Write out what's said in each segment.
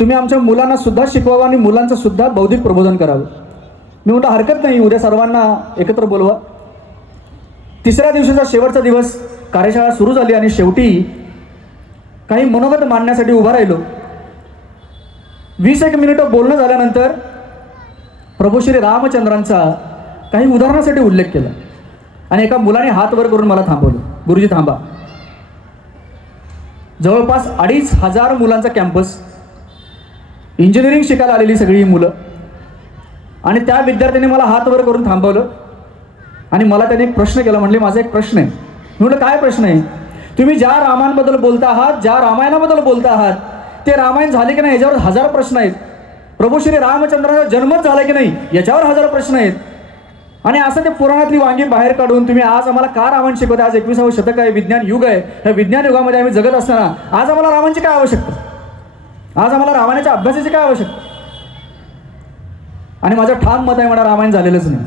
तुम्ही आमच्या मुलांना सुद्धा शिकवावं आणि मुलांचं सुद्धा बौद्धिक प्रबोधन करावं. मी म्हणतो हरकत नाही उद्या सर्वांना एकत्र बोलवा. तिसऱ्या दिवशीचा शेवटचा दिवस कार्यशाळा सुरू झाली आणि शेवटी काही मनोगत मांडण्यासाठी उभा राहिलो. वीस एक मिनिटं बोलणं झाल्यानंतर प्रभू श्री रामचंद्रांचा काही उदाहरणासाठी उल्लेख केला आणि एका मुलाने हात वर करून मला थांबवलं. गुरुजी थांबा. जवळपास अडीच हजार मुलांचा कॅम्पस इंजिनिअरिंग शिकायला आलेली सगळी मुलं. आणि त्या विद्यार्थ्यांनी मला हात वर करून थांबवलं. आणि मला त्याने एक प्रश्न केला म्हणले माझा एक प्रश्न आहे. मी म्हटलं काय प्रश्न आहे? तुम्ही ज्या रामायणाबद्दल बोलता आहात ज्या रामायणाबद्दल बोलता आहात ते रामायण झाले की नाही याच्यावर हजार प्रश्न आहेत. प्रभू श्री रामचंद्राचा जन्मच झाला की नाही याच्यावर हजार प्रश्न आहेत. आणि असं ते पुराणातली वांगी बाहेर काढून तुम्ही आज आम्हाला का रामायण शिकवता आज एकविसावं शतक आहे विज्ञान युग आहे. ह्या विज्ञान युगामध्ये आम्ही जगत असताना आज आम्हाला रामांची काय आवश्यकता? आज आम्हाला रामायणाच्या अभ्यासाची काय आवश्यकता आणि माझं ठाम मत आहे म्हणा रामायण झालेलंच नाही.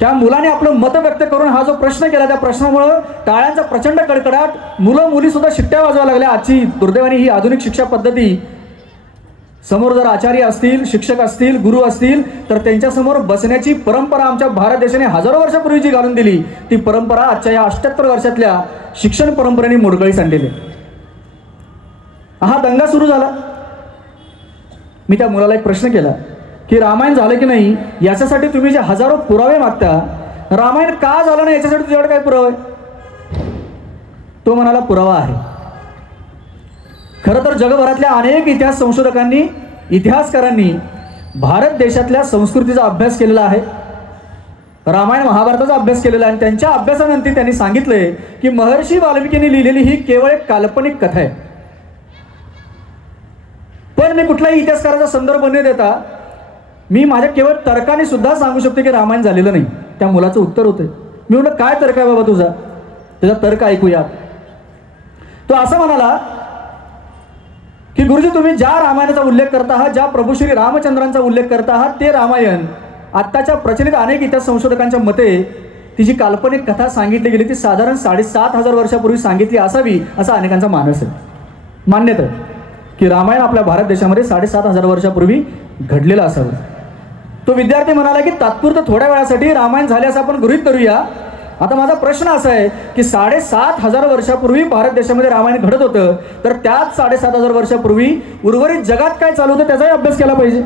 त्या मुलाने आपलं मत व्यक्त करून हा जो प्रश्न केला त्या प्रश्नामुळं टाळ्यांचा प्रचंड कडकडाट मुलं मुली सुद्धा शिट्ट्या वाजवायला लागल्या. आजची दुर्दैवाने ही आधुनिक शिक्षा पद्धती. समोर जर आचार्य असतील शिक्षक असतील गुरु असतील तर त्यांच्यासमोर बसण्याची परंपरा आमच्या भारत देशाने हजारो वर्षापूर्वी जी घालून दिली ती परंपरा आजच्या या अष्ट्याहत्तर वर्षातल्या शिक्षण परंपरेने मोडकळीस आणलेली आहे. हा दंगा सुरू झाला. मी त्या मुलाला एक प्रश्न केला की रामायण झालं की नाही याच्यासाठी तुम्ही जे हजारो पुरावे मागता रामायण का झालं नाही याच्यासाठी तुझ्याकडे काय पुरावा? आहे तो म्हणाला पुरावा आहे. खरं तर जगभरातल्या अनेक इतिहास संशोधकांनी इतिहासकारांनी भारत देशातल्या संस्कृतीचा अभ्यास केलेला आहे. रामायण महाभारताचा अभ्यास केलेला आहे. आणि त्यांच्या अभ्यासानंतर त्यांनी सांगितलंय की महर्षी वाल्मिकींनी लिहिलेली ही केवळ एक काल्पनिक कथा आहे. पण मी कुठलाही इतिहासकाराचा संदर्भ न देता मी माझ्या केवळ तर्काने सुद्धा सांगू शकतो की रामायण झालेलं नाही. त्या मुलाचं उत्तर होतं मी म्हटलं काय तर्क आहे बाबा तुझा? त्याचा तर्क ऐकूया. तो असं म्हणाला की गुरुजी तुम्ही ज्या रामायणाचा उल्लेख करता आहात ज्या प्रभू श्री रामचंद्रांचा उल्लेख करता आहात ते रामायण आत्ताच्या प्रचलित अनेक इतिहास संशोधकांच्या मते ती जी काल्पनिक कथा सांगितली गेली ती साधारण साडेसात हजार वर्षापूर्वी सांगितली असावी असा अनेकांचा मानस आहे. मान्यता आहे. की रामायण आपल्या भारत देशामध्ये साडेसात हजार वर्षापूर्वी घडलेलं असावं. तो विद्यार्थी म्हणाला की तात्पुरतं थोड्या वेळासाठी रामायण झाले असं आपण गृहीत करूया आता माझा प्रश्न असा आहे की साडेसात हजार वर्षापूर्वी भारत देशामध्ये रामायण घडत होतं तर त्याच साडेसात हजार वर्षापूर्वी उर्वरित जगात काय चालू होतं त्याचाही अभ्यास केला पाहिजे.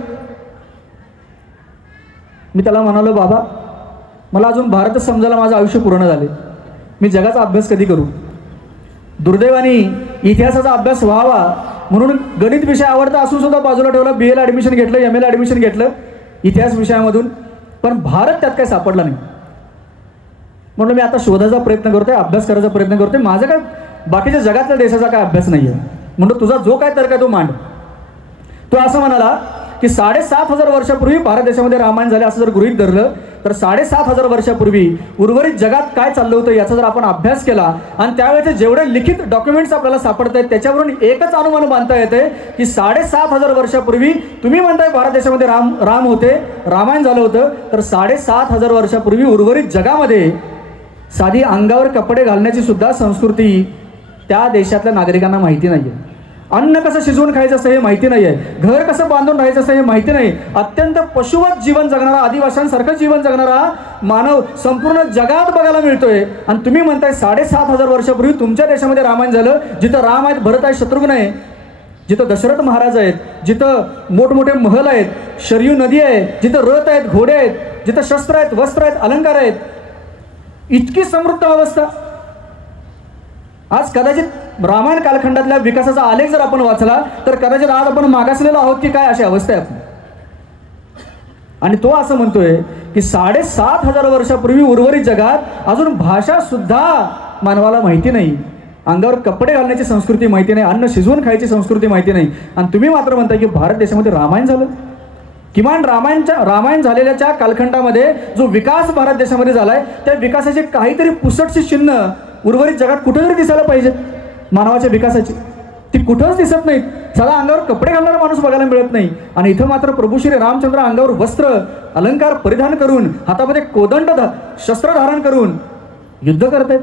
मी त्याला म्हणालो बाबा मला अजून भारतच समजायला माझं आयुष्य पूर्ण झाले. मी जगाचा अभ्यास कधी करू? दुर्दैवाने इतिहासाचा अभ्यास व्हावा म्हणून गणित विषय आवडता असून सुद्धा बाजूला ठेवला. बी एला ॲडमिशन घेतलं एम एला ॲडमिशन घेतलं इतिहास विषयामधून. पण भारत त्यात काही सापडला नाही. म्हणून मी आता शोधायचा प्रयत्न करतोय अभ्यास करायचा प्रयत्न करतोय. माझा काय बाकीच्या जगातल्या देशाचा काय अभ्यास नाही आहे म्हणून तुझा जो काय तर्क आहे तो मांड. तो असं म्हणाला की साडेसात हजार वर्षापूर्वी भारत देशामध्ये रामायण झाले असं जर गृहीत धरलं तर साडेसात हजार वर्षापूर्वी उर्वरित जगात काय चाललं होतं याचा जर आपण अभ्यास केला आणि त्यावेळेचे जेवढे लिखित डॉक्युमेंट्स आपल्याला सापडत आहेत त्याच्यावरून एकच अनुमान बांधता येते की साडेसात हजार वर्षापूर्वी तुम्ही म्हणताय भारत देशामध्ये राम राम होते रामायण झालं होतं तर साडेसात हजार वर्षापूर्वी उर्वरित जगामध्ये साधी अंगावर कपडे घालण्याची सुद्धा संस्कृती त्या देशातल्या नागरिकांना माहिती नाही आहे अन्न कसं शिजवून खायचं असतं हे माहिती नाही आहे घर कसं बांधून राहायचं असतं हे माहिती नाही. अत्यंत पशुवत जीवन जगणारा आदिवाशांसारखं जीवन जगणारा मानव संपूर्ण जगात बघायला मिळतोय. आणि तुम्ही म्हणताय साडेसात हजार वर्षापूर्वी तुमच्या देशामध्ये रामायण झालं जिथं राम आहेत भरत आहे शत्रुघ्न आहे जिथं दशरथ महाराज आहेत जिथं मोठमोठे महल आहेत शरयू नदी आहे जिथं रथ आहेत घोडे आहेत जिथं शस्त्र आहेत वस्त्र आहेत अलंकार आहेत. इतकी समृद्ध अवस्था. आज कदाचित रामायण कालखंडातल्या विकासाचा आलेख जर आपण वाचला तर कदाचित आज आपण मागासलेलो आहोत की काय अशी अवस्था आहे आणि तो असं म्हणतोय की साडेसात हजार वर्षापूर्वी उर्वरित जगात अजून भाषा सुद्धा मानवाला माहिती नाही. अंगावर कपडे घालण्याची संस्कृती माहिती नाही अन्न शिजवून खायची संस्कृती माहिती नाही. आणि तुम्ही मात्र म्हणताय की भारत देशामध्ये रामायण झालं? किमान रामायणच्या रामायण झालेल्याच्या कालखंडामध्ये जो विकास भारत देशामध्ये झालाय त्या विकासाचे काहीतरी पुसटचे चिन्ह उर्वरित जगात कुठेतरी दिसायला पाहिजेत मानवाच्या विकासाची. ती कुठंच दिसत नाहीत. चला अंगावर कपडे घालणारा माणूस बघायला मिळत नाही. आणि इथं मात्र प्रभू श्री रामचंद्र अंगावर वस्त्र अलंकार परिधान करून हातामध्ये कोदंड शस्त्र धारण करून युद्ध करतायत.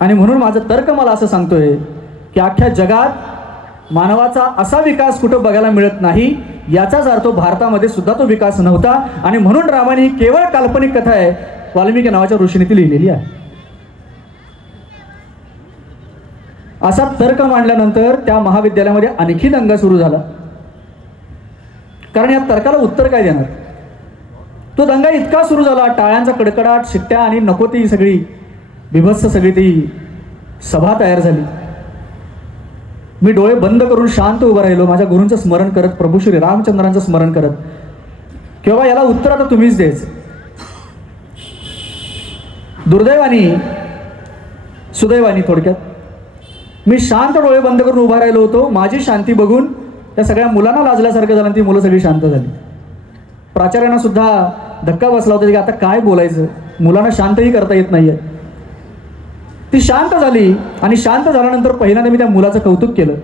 आणि म्हणून माझं तर्क मला असं सांगतोय की अख्ख्या जगात मानवाचा असा विकास कुठं बघायला मिळत नाही याचाच अर्थ भारतामध्ये सुद्धा तो विकास नव्हता. आणि म्हणून रामाने ही केवळ काल्पनिक कथा आहे. वाल्मिकी नावाच्या ऋषीने ती लिहिलेली आहे. असा तर्क मांडल्यानंतर त्या महाविद्यालयामध्ये आणखी दंगा सुरू झाला. कारण या तर्काला उत्तर काय देणार? तो दंगा इतका सुरू झाला टाळ्यांचा कडकडाट शिट्ट्या आणि नको ती सगळी बिभत्स सगळी ती सभा तयार झाली. मी डोळे बंद करून शांत उभं राहिलो माझ्या गुरूंचं स्मरण करत प्रभू श्री रामचंद्रांचं स्मरण करत. किंवा याला उत्तर आता तुम्हीच द्यायचं. दुर्दैवानी सुदैवानी थोडक्यात. मी शांत डोळे बंद करून उभा राहिलो होतो. माझी शांती बघून त्या सगळ्या मुलांना लाजल्यासारखं झालं आणि ती मुलं सगळी शांत झाली. प्राचार्यांना सुद्धा धक्का बसला होता की आता काय बोलायचं? मुलांना शांतही करता येत नाहीये. ती शांत झाली आणि शांत झाल्यानंतर पहिल्यांदा मी त्या मुलाचं कौतुक केलं.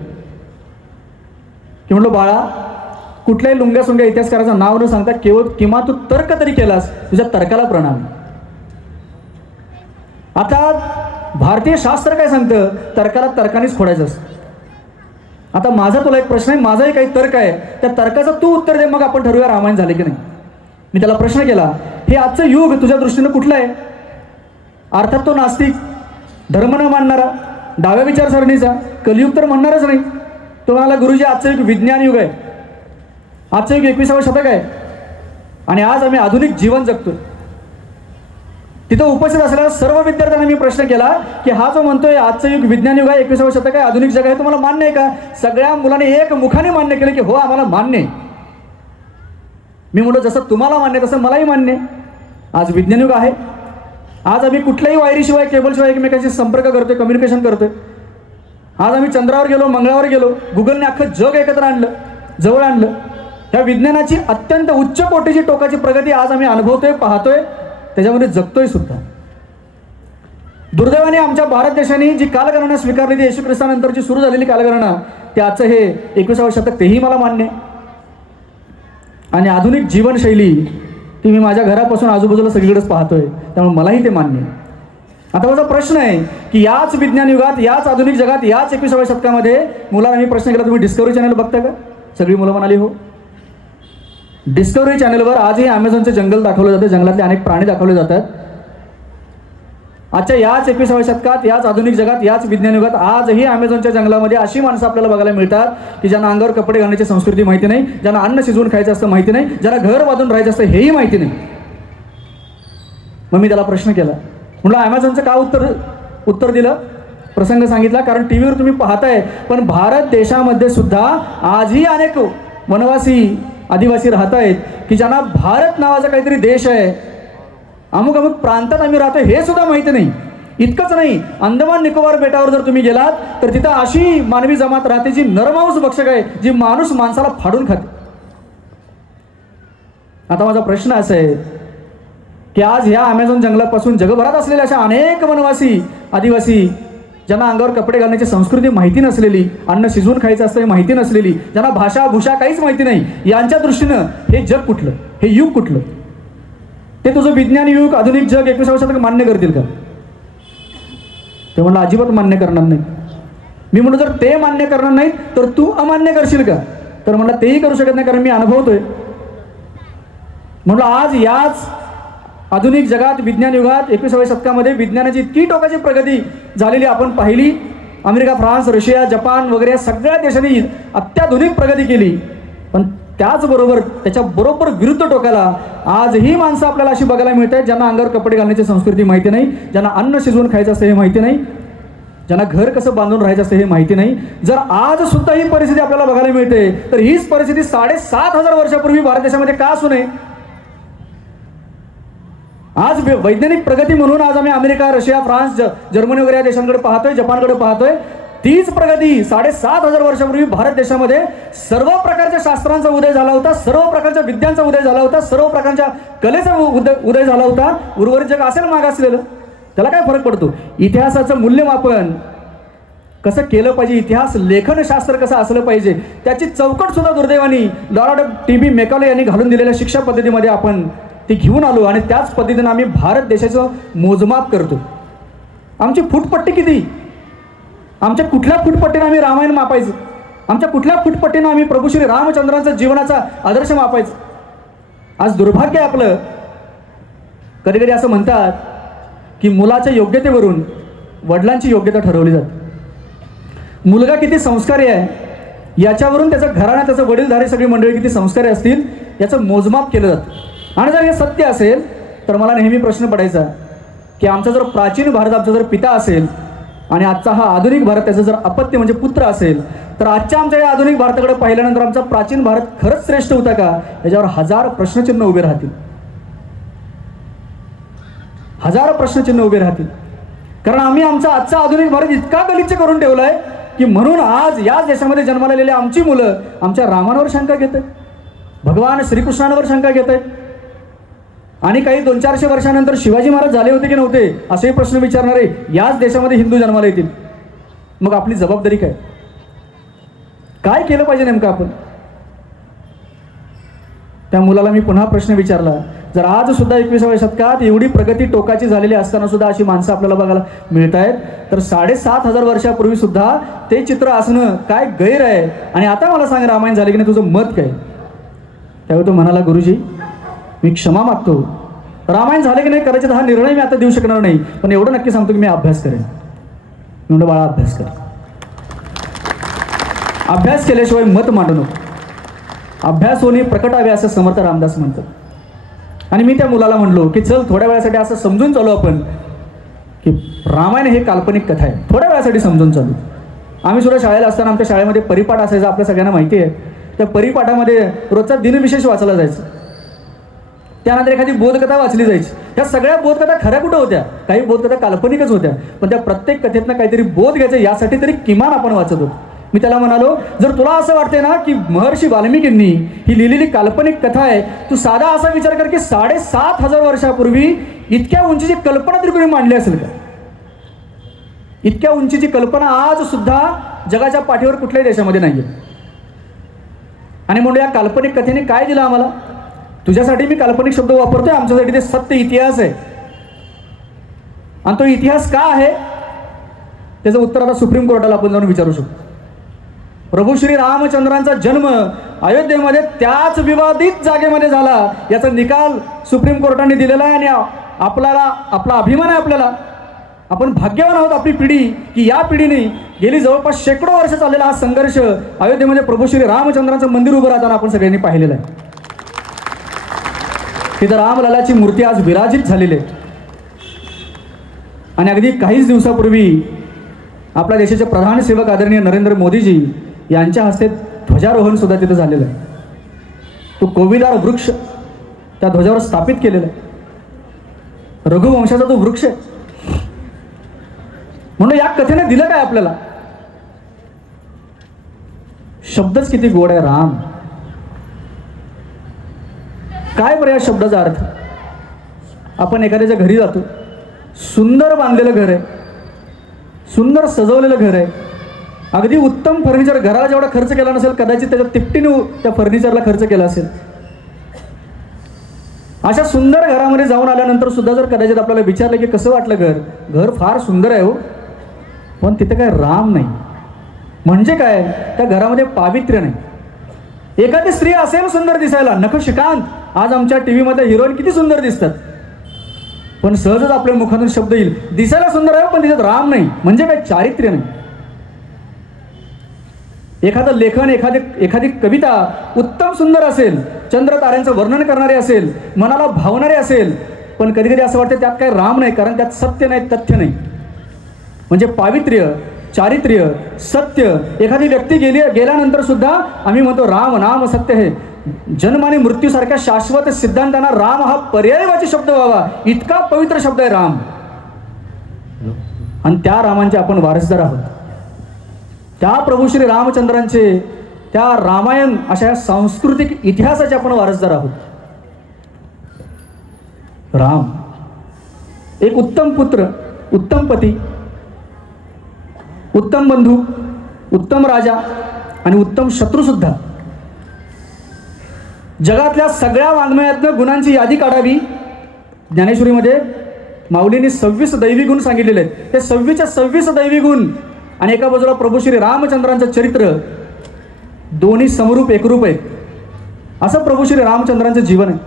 की म्हटलं बाळा कुठल्याही लुंग्या सुंग्या इतिहासकाराचं नाव न सांगता केवळ किंवा तू तर्क तरी केलास तुझ्या तर्काला प्रणाम. आता भारतीय शास्त्र काय सांगतं? तर्काला तर्कानेच फोडायचं असतं आता माझा तुला एक प्रश्न आहे माझाही काही तर्क आहे. त्या तर्काचं तू उत्तर दे मग आपण ठरवूया रामायण झाले की नाही. मी त्याला प्रश्न केला हे आजचं युग तुझ्या दृष्टीनं कुठलं आहे? अर्थात तो नास्तिक. धर्म न मानणारा डाव्या विचारसरणीचा. कलियुग तर म्हणणारच नाही. तो म्हणाला गुरुजी आजचं युग विज्ञान युग आहे. आजचं युग एकविसावं शतक आहे. आणि आज आम्ही आधुनिक जीवन जगतोय. तिथं उपस्थित असलेल्या सर्व विद्यार्थ्यांना मी प्रश्न केला की हा जो म्हणतोय आजचं युग विज्ञान युग आहे एकविसावं शतक आहे आधुनिक जग आहे तुम्हाला मान्य आहे का? सगळ्या मुलांनी एक मुखाने मान्य केलं की हो आम्हाला मान्य आहे. मी म्हणलो जसं तुम्हाला मान्य तसं मलाही मान्य आहे. आज विज्ञान युग आहे. आज आम्ही कुठल्याही वायरीशिवाय केबलशिवाय एकमेकांशी संपर्क करतोय कम्युनिकेशन करतोय. आज आम्ही चंद्रावर गेलो मंगळावर गेलो गुगलने अख्खं जग एकत्र आणलं जवळ आणलं. ह्या विज्ञानाची अत्यंत उच्च कोटीची टोकाची प्रगती आज आम्ही अनुभवतोय पाहतोय. त्याच्यामध्ये जगतोय सुद्धा. दुर्दैवाने आमच्या भारत देशाने जी कालगणना स्वीकारली ती येशू ख्रिस्तानंतरची सुरू झालेली कालगणना ते आजचं हे एकविसावं शतक तेही मला मान्य आहे. आणि आधुनिक जीवनशैली ती मी माझ्या घरापासून आजूबाजूला सगळीकडेच पाहतोय त्यामुळे मलाही ते मान्य आहे. आता माझा प्रश्न आहे की याच विज्ञान युगात याच आधुनिक जगात याच एकविसाव्या शतकामध्ये मुलांना मी प्रश्न केला तुम्ही डिस्कवरी चॅनल बघता का? सगळी मुलं म्हणाली हो. डिस्कवरी चॅनलवर आजही अमेझॉनचे जंगल दाखवले जाते. जंगलातले अनेक प्राणी दाखवले जातात. आजच्या याच एकविसाव्या शतकात याच आधुनिक जगात याच विज्ञान युगात आजही अमेझॉनच्या जंगलामध्ये अशी माणसं आपल्याला बघायला मिळतात की ज्यांना अंगावर कपडे घालण्याची संस्कृती माहिती नाही ज्यांना अन्न शिजवून खायचं असतं माहिती नाही ज्यांना घर बांधून राहायचं असतं हेही माहिती नाही. मग मी त्याला प्रश्न केला. म्हणलं अमेझॉनचं का उत्तर उत्तर दिलं? प्रसंग सांगितला कारण टी व्हीवर तुम्ही पाहताय पण भारत देशामध्ये सुद्धा आजही अनेक वनवासी आदिवासी राहत आहेत की ज्यांना भारत नावाचा काहीतरी देश आहे अमुक अमुक प्रांतात आम्ही राहतो हे सुद्धा माहिती नाही. इतकंच नाही अंदमान निकोबार बेटावर जर तुम्ही गेलात तर तिथं अशी मानवी जमात राहते जी नरमांस भक्षक आहे जी माणूस माणसाला फाडून खाते. आता माझा प्रश्न असा आहे की आज ह्या अमेझॉन जंगलापासून जगभरात असलेल्या अशा अनेक वनवासी आदिवासी ज्यांना अंगावर कपडे घालण्याची संस्कृती माहिती नसलेली अन्न शिजवून खायचं असतं हे माहिती नसलेली ज्यांना भाषा भूषा काहीच माहिती नाही यांच्या दृष्टीनं हे जग कुठलं? हे युग कुठलं? ते तुझं विज्ञान युग आधुनिक जग एकविसाव्या शतक मान्य करतील का? ते म्हणलं अजिबात मान्य करणार नाही मी म्हणलं जर ते मान्य करणार नाही तर तू अमान्य करशील का? तर म्हणलं तेही करू शकत नाही कारण मी अनुभवतोय. म्हणलं आज याच आधुनिक जगात विज्ञान युगात एकविसाव्या शतकामध्ये विज्ञानाची इतकी टोकाची प्रगती झालेली आपण पाहिली. अमेरिका फ्रान्स रशिया जपान वगैरे सगळ्या देशांनी अत्याधुनिक प्रगती केली. पण त्याचबरोबर त्याच्या बरोबर विरुद्ध टोकाला आजही माणसं आपल्याला अशी बघायला मिळत आहेत ज्यांना अंगावर कपडे घालण्याची संस्कृती माहिती नाही ज्यांना अन्न शिजवून खायचं असतं हे माहिती नाही ज्यांना घर कसं बांधून राहायचं असतं हे माहिती नाही. जर आज सुद्धा ही परिस्थिती आपल्याला बघायला मिळते तर हीच परिस्थिती साडेसात हजार वर्षापूर्वी भारत देशामध्ये का असू नये आज वैज्ञानिक प्रगती म्हणून आज आम्ही अमेरिका रशिया फ्रान्स जर्मनी वगैरे या देशांकडे पाहतोय जपानकडे पाहतोय. तीच प्रगती साडेसात हजार वर्षापूर्वी भारत देशामध्ये सर्व प्रकारच्या शास्त्रांचा उदय झाला होता सर्व प्रकारच्या विद्यांचा उदय झाला होता सर्व प्रकारच्या कलेचा उदय उदय झाला होता. उर्वरित जग असेल माग असलेलं. त्याला काय फरक पडतो? इतिहासाचं मूल्यमापन कसं केलं पाहिजे? इतिहास लेखनशास्त्र कसं असलं पाहिजे? त्याची चौकट सुद्धा दुर्दैवानी लॉर्ड टी. बी. मेकॉले यांनी घालून दिलेल्या शिक्षा पद्धतीमध्ये आपण ते घेऊन आलो आणि त्याच पद्धतीनं आम्ही भारत देशाचं मोजमाप करतो. आमची फुटपट्टी किती? आमच्या कुठल्या फुटपट्टीनं आम्ही रामायण मापायचं? आमच्या कुठल्या फुटपट्टीनं आम्ही प्रभू श्री रामचंद्रांचा जीवनाचा आदर्श मापायचं? आज दुर्भाग्य आहे आपलं. कधी कधी असं म्हणतात की मुलाच्या योग्यतेवरून वडिलांची योग्यता ठरवली जाते. मुलगा किती संस्कारी आहे याच्यावरून त्याचं घराणं त्याचं वडीलधारी सगळी मंडळी किती संस्कारी असतील याचं मोजमाप केलं जातं. आणि जर हे सत्य असेल तर मला नेहमी प्रश्न पडायचा की आमचा जर प्राचीन भारत आमचा जर पिता असेल आणि आजचा हा आधुनिक भारत त्याचं जर अपत्य म्हणजे पुत्र असेल तर आजच्या आमच्या या आधुनिक भारताकडे पाहिल्यानंतर आमचा प्राचीन भारत खरंच श्रेष्ठ होता का? याच्यावर हजार प्रश्नचिन्ह उभे राहतील. हजार प्रश्नचिन्ह उभे राहतील. कारण आम्ही आमचा आजचा आधुनिक भारत इतका गलिच्छ करून ठेवलाय की म्हणून आज याच देशामध्ये जन्माला आलेली आमची मुलं आमच्या रामांवर शंका घेत आहेत भगवान श्रीकृष्णांवर शंका घेत आहेत आणि काही दोन चारशे वर्षानंतर शिवाजी महाराज झाले होते की नव्हते असेही प्रश्न विचारणारे याच देशामध्ये हिंदू जन्माला येतील. मग आपली जबाबदारी काय? काय केलं पाहिजे नेमकं आपण? त्या मुलाला मी पुन्हा प्रश्न विचारला जर आज सुद्धा एकविसाव्या शतकात एवढी प्रगती टोकाची झालेली असताना सुद्धा अशी माणसं आपल्याला बघायला मिळत आहेत तर साडेसात हजार वर्षापूर्वी सुद्धा ते चित्र असणं काय गैर आहे? आणि आता मला सांग रामायण झाले की नाही तुझं मत काय? त्यावेळी तो म्हणाला गुरुजी मी क्षमा मागतो. रामायण झाले की नाही कदाचित हा निर्णय मी आता देऊ शकणार नाही पण एवढं नक्की सांगतो की मी अभ्यास करेन. मी म्हणलं बाळा अभ्यास कर. अभ्यास केल्याशिवाय मत मांडू नको. अभ्यास होणे प्रकटावे असं समर्थ रामदास म्हणतात. आणि मी त्या मुलाला म्हणलो की चल थोड्या वेळासाठी असं समजून चालू आपण की रामायण हे काल्पनिक कथा आहे. थोड्या वेळासाठी समजून चालू. आम्ही सुद्धा शाळेला असताना आमच्या शाळेमध्ये परिपाठ असायचा आपल्या सगळ्यांना माहिती आहे. त्या परिपाठामध्ये रोजचा दिनविशेष वाचला जायचं. त्यानंतर एखादी बोधकथा वाचली जायची. त्या सगळ्या बोधकथा खऱ्या कुठं होत्या? काही बोधकथा काल्पनिकच होत्या. पण त्या प्रत्येक कथेतनं काहीतरी बोध घ्यायचं यासाठी तरी किमान आपण वाचत होतो. मी त्याला म्हणालो जर तुला असं वाटते ना की महर्षी वाल्मिकींनी ही लिहिलेली काल्पनिक कथा आहे तू साधा असा विचार कर की साडेसात हजार वर्षापूर्वी इतक्या उंचीची कल्पना तरी कोणी मांडली असेल का? इतक्या उंचीची कल्पना आज सुद्धा जगाच्या पाठीवर कुठल्याही देशामध्ये नाहीये. आणि म्हणून या काल्पनिक कथेने काय दिलं आम्हाला? तुझ्यासाठी मी काल्पनिक शब्द वापरतोय आमच्यासाठी ते सत्य इतिहास आहे. आणि तो इतिहास का आहे? त्याचं उत्तर आता सुप्रीम कोर्टाला आपण जाऊन विचारू शकतो. प्रभू श्री रामचंद्रांचा जन्म अयोध्येमध्ये त्याच विवादित जागेमध्ये झाला. याचा निकाल सुप्रीम कोर्टाने दिलेला आहे आणि आपल्याला आपला अभिमान आहे आपल्याला. आपण भाग्यवान आहोत आपली पिढी की या पिढीने गेली जवळपास शेकडो वर्ष चाललेला हा संघर्ष अयोध्येमध्ये प्रभू श्री रामचंद्रांचं मंदिर उभं राहताना आपण सगळ्यांनी पाहिलेलं आहे. तिथं रामलालाची मूर्ती आज विराजित झालेली आहे. आणि अगदी काहीच दिवसापूर्वी आपल्या देशाचे प्रधान सेवक आदरणीय नरेंद्र मोदीजी यांच्या हस्ते ध्वजारोहण सुद्धा तिथं झालेलं आहे. तो कोविदार वृक्ष त्या ध्वजावर स्थापित केलेला आहे. रघुवंशाचा तो वृक्ष आहे. म्हणून या कथेने दिलं काय आपल्याला? शब्दच किती गोड आहे राम. काय बरं या शब्दाचा अर्थ? आपण एखाद्याच्या घरी जातो. सुंदर बांधलेलं घर आहे. सुंदर सजवलेलं घर आहे. अगदी उत्तम फर्निचर घराला जेवढा खर्च केला नसेल कदाचित त्याच्या तिपटीने त्या फर्निचरला खर्च केला असेल. अशा सुंदर घरामध्ये जाऊन आल्यानंतर सुद्धा जर कदाचित आपल्याला विचारलं की कसं वाटलं घर? घर फार सुंदर आहे हो. पण तिथं काय राम नाही. म्हणजे काय? त्या घरामध्ये पावित्र्य नाही. एखादी स्त्री असेल सुंदर दिसायला नख शिकांत. आज आमच्या टी व्हीमध्ये हिरोईन किती सुंदर दिसतात. पण सहजच आपल्या मुखातून शब्द येईल. दिसायला सुंदर आहे पण तिच्यात राम नाही. म्हणजे काय चारित्र्य नाही. एखादं लेखन एखादी एखादी कविता उत्तम सुंदर असेल चंद्र ताऱ्यांचं वर्णन करणारे असेल मनाला भावणारे असेल पण कधी कधी असं वाटतं त्यात काय राम नाही कारण त्यात सत्य नाही तथ्य नाही. म्हणजे पावित्र्य चारित्र्य सत्य एखादी व्यक्ती गेली गेल्यानंतर सुद्धा आम्ही म्हणतो राम नाम सत्य हे. जन्म आणि मृत्यूसारख्या शाश्वत सिद्धांतांना राम हा पर्यायवाची शब्द व्हावा. इतका पवित्र शब्द आहे राम. आणि त्या रामांचे आपण वारसदार आहोत. त्या प्रभू श्री रामचंद्रांचे त्या रामायण अशा या सांस्कृतिक इतिहासाचे आपण वारसदार आहोत. राम एक उत्तम पुत्र उत्तम पती उत्तम बंधू उत्तम राजा आणि उत्तम शत्रूसुद्धा जगातल्या सगळ्या वाङ्मयातनं गुणांची यादी काढावी. ज्ञानेश्वरीमध्ये माऊलींनी सव्वीस दैवी गुण सांगितलेले आहेत. ते सव्वीसच्या सव्वीस दैवी गुण आणि एका बाजूला प्रभू श्री रामचंद्रांचं चरित्र दोन्ही समरूप एकरूप आहे असं प्रभू श्री रामचंद्रांचं जीवन आहे.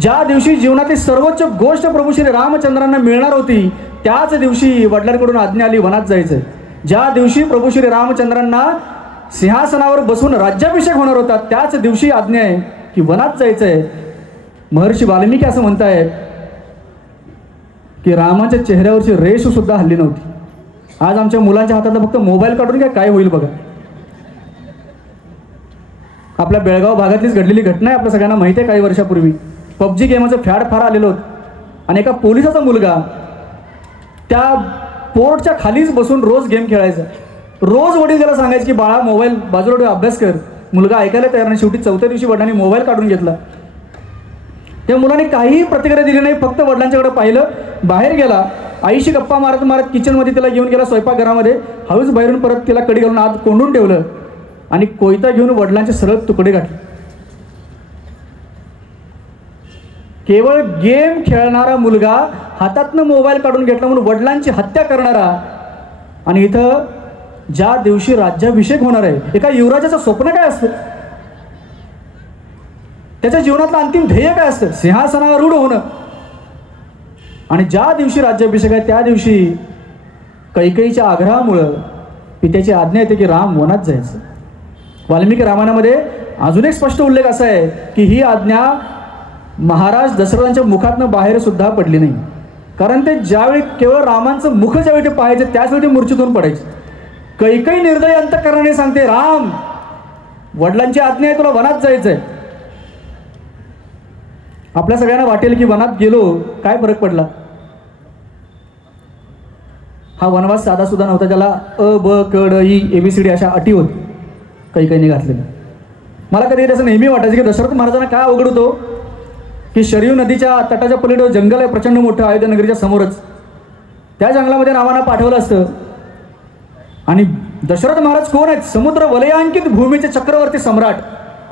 ज्या दिवशी जीवनातील सर्वोच्च गोष्ट प्रभू श्री रामचंद्रांना मिळणार होती त्याच दिवशी वडिलांकडून आज्ञा आली वनात जायचं ज्या दिवशी प्रभू श्री रामचंद्रांना सिंहासनावर बसून राज्याभिषेक होणार होता. त्याच दिवशी आज्ञा आहे की वनात जायचं आहे महर्षी वाल्मिकी असं म्हणतायत की रामाच्या चेहऱ्यावरची रेष सुद्धा हल्ली नव्हती. आज आमच्या मुलांच्या हातातला फक्त मोबाईल काढून काय काय होईल बघा. आपल्या बेळगाव भागातलीच घडलेली घटना आहे आपल्या सगळ्यांना माहिती आहे काही वर्षापूर्वी. पबजी गेमाचं फॅड फार आलेलो होतं. आणि एका पोलिसाचा मुलगा त्या पोर्टच्या खालीच बसून रोज गेम खेळायचा. रोज वडील त्याला सांगायचे की बाळा मोबाईल बाजूला ठेव, अभ्यास कर. मुलगा ऐकायला तयार नाही. शेवटी चौथ्या दिवशी वडिलांनी मोबाईल काढून घेतला. त्या मुलाने काहीही प्रतिक्रिया दिली नाही. फक्त वडिलांच्याकडे पाहिलं बाहेर गेला. आईशी गप्पा मारत मारत किचनमध्ये तिला घेऊन गेला स्वयंपाकघरामध्ये. हळूच बाहेरून परत तिला कडी घालून आत कोंडून ठेवलं आणि कोयता घेऊन वडिलांचे सरळ तुकडे गाठले. केवळ गेम खेळणारा मुलगा हातातनं मोबाईल काढून घेतला म्हणून वडिलांची हत्या करणारा आणि इथं ज्या दिवशी राज्याभिषेक होणार आहे एका युवराजाचं स्वप्न काय असतं? त्याच्या जीवनातलं अंतिम ध्येय काय असतं? सिंहासनावर रूढ होणं. आणि ज्या दिवशी राज्याभिषेक आहे त्या दिवशी कैकईच्या आग्रहामुळं पित्याची आज्ञा येते की राम वनात जायचं. वाल्मिकी रामायणामध्ये अजून एक स्पष्ट उल्लेख असा आहे की ही आज्ञा महाराज दशरथांच्या मुखातनं बाहेर सुद्धा पडली नाही. कारण ते ज्यावेळी केवळ रामांचं मुख ज्यावेळी ते पाहायचे त्याचवेळी ते मूर्छितून पडायचे. कैकई निर्दय अंतकरणाने सांगते राम वडिलांची आज्ञा आहे तुला वनात जायचंय. आपल्या सगळ्यांना वाटेल की वनात गेलो काय फरक पडला? हा वनवास साधा सुद्धा नव्हता त्याला अ ब क ड ई एबीसीडी अशा अटी होत काही काही घातलेल्या. मला कधी असं नेहमी वाटायचं की दशरथ महाराजांना काय अवघड होतो की शरीव नदीच्या तटाच्या पलीकडे जंगल आहे प्रचंड मोठं अयोध्या नगरीच्या समोरच. त्या जंगलामध्ये रामांना पाठवलं असतं आणि दशरथ महाराज कोण आहेत? समुद्र वलयांकित भूमीचे चक्रवर्ती सम्राट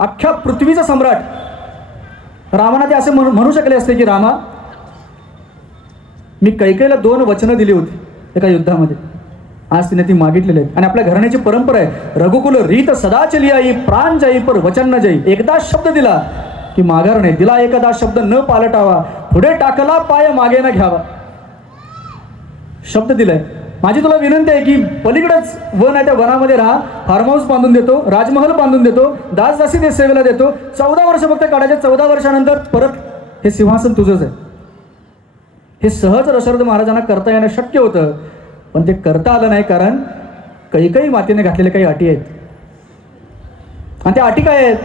अख्ख्या पृथ्वीचा सम्राट. रामाना ते असे म्हणू शकले असते की रामा मी कैकेला दोन वचनं दिली होती एका युद्धामध्ये. आज तिने ती मागितलेली आहेत. आणि आपल्या घराण्याची परंपरा आहे रघुकुल रीत सदा चली आई प्राण जाई पर वचन न जाई एकदा शब्द दिला की माघार नाही. दिला एकदा शब्द न पालटावा. पुढे टाकला पाय मागे न घ्यावा. शब्द दिलाय. माझी तुला विनंती आहे की पलीकडेच वन आहे त्या वनामध्ये राहा. फार्म हाऊस बांधून देतो राजमहल बांधून देतो दासदासी ते सेवेला देतो. चौदा वर्ष फक्त काढायचे चौदा वर्षानंतर परत हे सिंहासन तुझंच आहे. हे सहज दशरथ महाराजांना करता येणं शक्य होतं पण ते करता आलं नाही कारण काही काही मातीने घातलेल्या काही अटी आहेत. आणि त्या अटी काय आहेत?